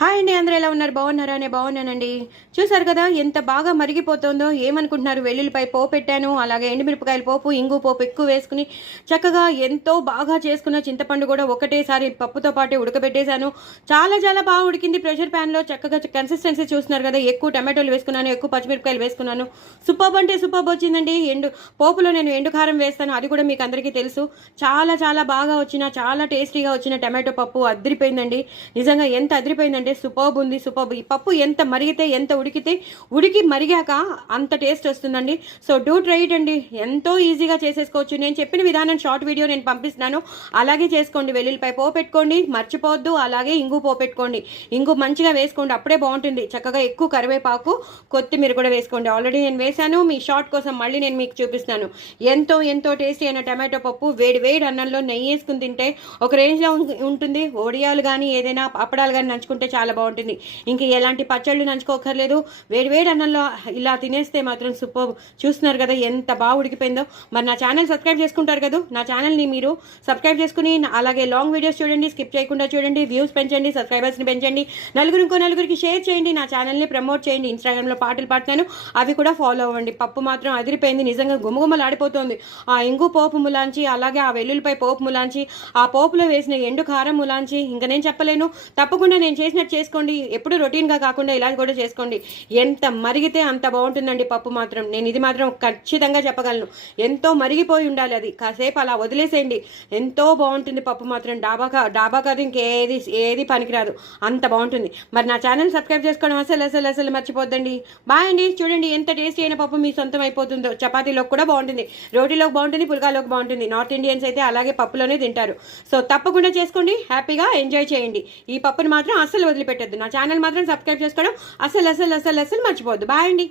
Hi అండి, అందరూ ఎలా ఉన్నారు? బాగున్నారా? నేను బాగున్నానండి. చూసారు కదా ఎంత బాగా మరిగిపోతుందో. ఏమనుకుంటున్నారు? వెల్లుల్లిపై పోపు పెట్టాను, అలాగే ఎండుమిరపకాయల పోపు, ఇంగు పోపు ఎక్కువ వేసుకుని చక్కగా ఎంతో బాగా చేసుకున్న చింతపండు కూడా ఒకటేసారి పప్పుతో పాటు ఉడకబెట్టేశాను. చాలా చాలా బాగా ఉడికింది ప్రెషర్ ప్యాన్లో. చక్కగా కన్సిస్టెన్సీ చూస్తున్నారు కదా. ఎక్కువ టమాటోలు వేసుకున్నాను, ఎక్కువ పచ్చిమిరపకాయలు వేసుకున్నాను. సూపర్బ్ అంటే సూపర్బ్ వచ్చిందండి. పోపులో నేను ఎండు కారం వేస్తాను, అది కూడా మీకు అందరికీ తెలుసు. చాలా చాలా బాగా వచ్చిన, చాలా టేస్టీగా వచ్చిన టమాటో పప్పు అదిరిపోయిందండి. నిజంగా ఎంత అదిరిపోయిందంటే సూపర్బ్ ఉంది, సూపర్బ్. ఈ పప్పు ఎంత మరిగితే, ఎంత ఉడికి మరిగాక అంత టేస్ట్ వస్తుందండి. సో డూ ట్రై ఇట్ అండి. ఎంతో ఈజీగా చేసేసుకోవచ్చు. నేను చెప్పిన విధానం షార్ట్ వీడియో నేను పంపిస్తున్నాను, అలాగే చేసుకోండి. వెల్లుల్లిపై పోపు పెట్టుకోండి, మర్చిపోవద్దు. అలాగే ఇంగు పోపు పెట్టుకోండి, ఇంగు మంచిగా వేసుకోండి, అప్పుడే బాగుంటుంది. చక్కగా ఎక్కువ కరివేపాకు, కొత్తిమీర కూడా వేసుకోండి. ఆల్రెడీ నేను వేశాను, మీ షార్ట్ కోసం మళ్ళీ నేను మీకు చూపిస్తాను. ఎంతో ఎంతో టేస్టీ అయిన టమాటో పప్పు వేడి వేడి అన్నంలో నెయ్యి వేసుకుని తింటే ఒక రేంజ్లో ఉంటుంది. ఒడియాలు కానీ ఏదైనా అప్పడాలు కానీ నంచుకుంటే చాలా బాగుంటుంది. ఇంక ఎలాంటి పచ్చళ్ళు నంచుకోకర్లేదు. వేడి అన్నంలో ఇలా తినేస్తే మాత్రం సూపర్. చూస్తున్నారు కదా ఎంత బాగా ఉడికిపోయిందో. మరి నా ఛానల్ సబ్స్క్రైబ్ చేసుకుంటారు కదా. నా ఛానల్ని మీరు సబ్స్క్రైబ్ చేసుకుని అలాగే లాంగ్ వీడియోస్ చూడండి, స్కిప్ చేయకుండా చూడండి. వ్యూస్ పెంచండి, సబ్స్క్రైబర్స్ని పెంచండి. నలుగురికి షేర్ చేయండి. నా ఛానల్ని ప్రమోట్ చేయండి. ఇన్స్టాగ్రామ్లో పాటలు పాడుతాను, అవి కూడా ఫాలో అవ్వండి. పప్పు మాత్రం అదిరిపోయింది. నిజంగా గుమగుమలాడిపోతుంది. ఆ ఇంగు పోపు ములాంచి, అలాగే ఆ వెల్లుల్లిపై పోపు ములాంచి, ఆ పోపులో వేసిన ఎండు కారం ములాంచి, ఇంకా నేను చెప్పలేను. తప్పకుండా నేను చేసినట్టు చేసుకోండి. ఎప్పుడు రొటీన్గా కాకుండా ఇలా కూడా చేసుకోండి. ఎంత మరిగితే అంత బాగుంటుందండి పప్పు మాత్రం. నేను ఇది మాత్రం ఖచ్చితంగా చెప్పగలను. ఎంతో మరిగిపోయి ఉండాలి అది. కాసేపు అలా వదిలేసేయండి, ఎంతో బాగుంటుంది పప్పు మాత్రం. డాబా కాదు, ఏది పనికిరాదు, అంత బాగుంటుంది. మరి నా ఛానల్ సబ్స్క్రైబ్ చేసుకోవడం అసలు మర్చిపోద్దండి. బాయ్ అండి. చూడండి ఎంత టేస్టీ అయిన పప్పు మీ సొంతం అయిపోతుందో. చపాతీలోకి కూడా బాగుంటుంది, రోటీలోకి బాగుంటుంది, పుల్కాలోకి బాగుంటుంది. నార్త్ ఇండియన్స్ అయితే అలాగే పప్పులోనే తింటారు. సో తప్పకుండా చేసుకోండి, హ్యాపీగా ఎంజాయ్ చేయండి. ఈ పప్పుని మాత్రం అస్సలు వదిలిపెట్టద్దు. నా ఛానల్ మాత్రం సబ్స్క్రైబ్ చేసుకోవడం అసలు మర్చిపోవద్దు. బాయ్ అండి.